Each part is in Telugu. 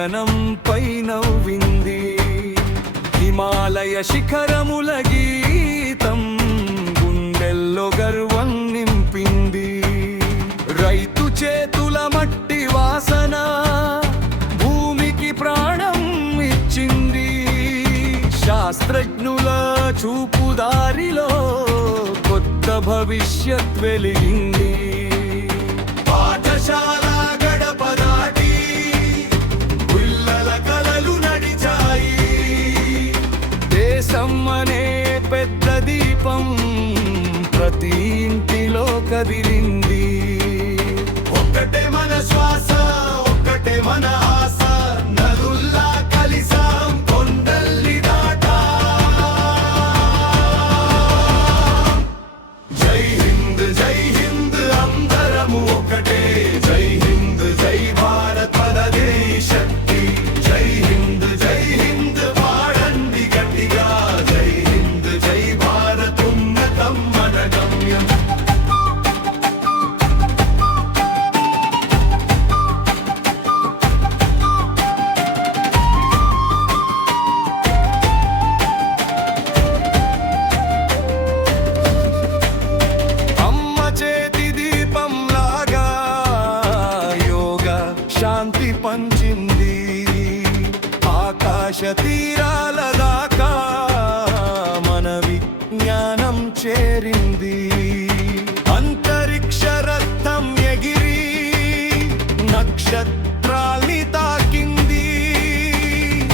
గగనంపై నవ్వింది. హిమాలయ శిఖరముల గీతం గుండెల్లో గర్వం నింపింది. రైతు చేతుల మట్టి వాసన భూమికి ప్రాణం ఇచ్చింది. శాస్త్రజ్ఞుల చూపుదారిలో కొత్త భవిష్యత్ వెలిగింది. పాఠశాల గడప దాటి పిల్లల కలలు నడిచాయి. దేశం అనే పెద్ద దీపం ప్రతి ఇంటిలో కదిలింది. ఒక్కటే మన శ్వాస, ఒక్కటే మన ఆశ, నదుల్లా కలిసాం కొండల్ని దాటా. జై హింద్ జై హింద్ అందరము ఒకటే. జై హింద్ జై భారత్ మనదే శక్తి. జై హింద్ జై హింద్ పాడండి గట్టిగా. జై హింద్ జై భారత్ ఉన్నతం మన గమ్యం. శాంతి పంచింది ఆకాశ తీరాల దాకా. మన విజ్ఞానం చేరింది. అంతరిక్ష రథం ఎగిరి నక్షత్రాల్ని తాకింది.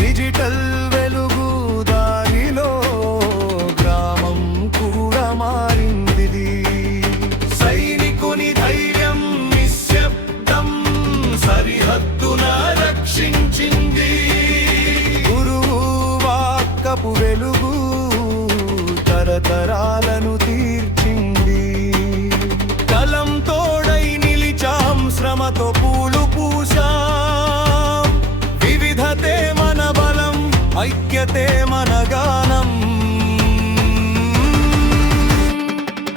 డిజిటల్ వెలుగు దారిలో గ్రామం కూడా మారింది. సైనికుని ధైర్యం నిశ్శబ్దం సరిహద్దున రక్షించింది. గురువు వాక్కపు వెలుగు తరతరాలను తీర్చింది. కలం తోడై నిలిచాం, శ్రమతో పూలు పూసాం. వివిధతే మన బలం, ఐక్యతే మన గానం.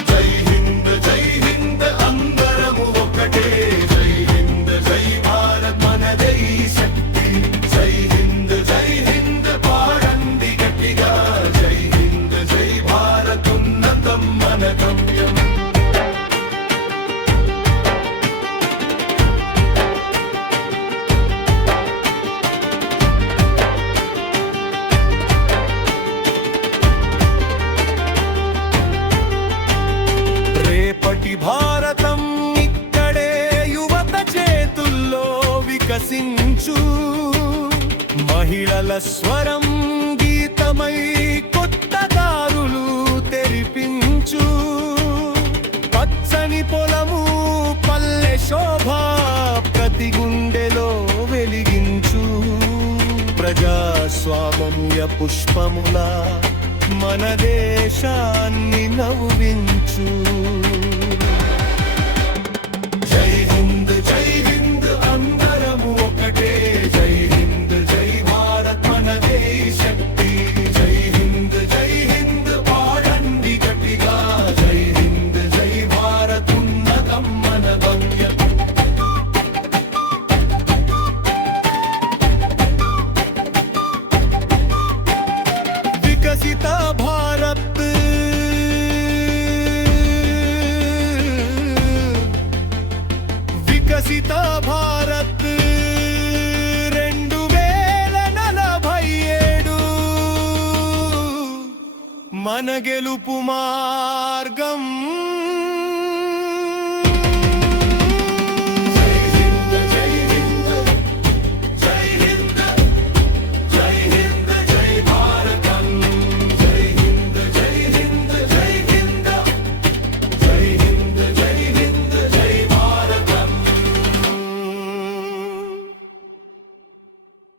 జై హింద్ జై హింద్ అందరము ఒకటే. జై హింద్ జై భారత్ మనదే శక్తి. జై హింద్ జై హింద్ పాడండి గట్టిగా. జై హింద్ జై భారత్ ఉన్నతం మన గమ్యం. రేపటి భారతం ఇక్కడే యువత చేతుల్లో వికసించు. మహిళల స్వరం గీతమై కొత్త దారులు తెరిపించు. పచ్చని పొలము పల్లె శోభ ప్రతి గుండెలో వెలిగించు. ప్రజాస్వామ్య పుష్పములా మన దేశాన్ని నవ్వించు. జై హింద్ జై హింద్ అందరము ఒకటే. జై హింద్ జై భారత్ మనదే శక్తి. జై హింద్ జై హింద్ పాడండి గట్టిగా. జై హింద్ జై భారత్ ఉన్నతం మన గమ్యం. వికసిత భారత్ వికసిత భారత్ 2047 మన గెలుపు మార్గం.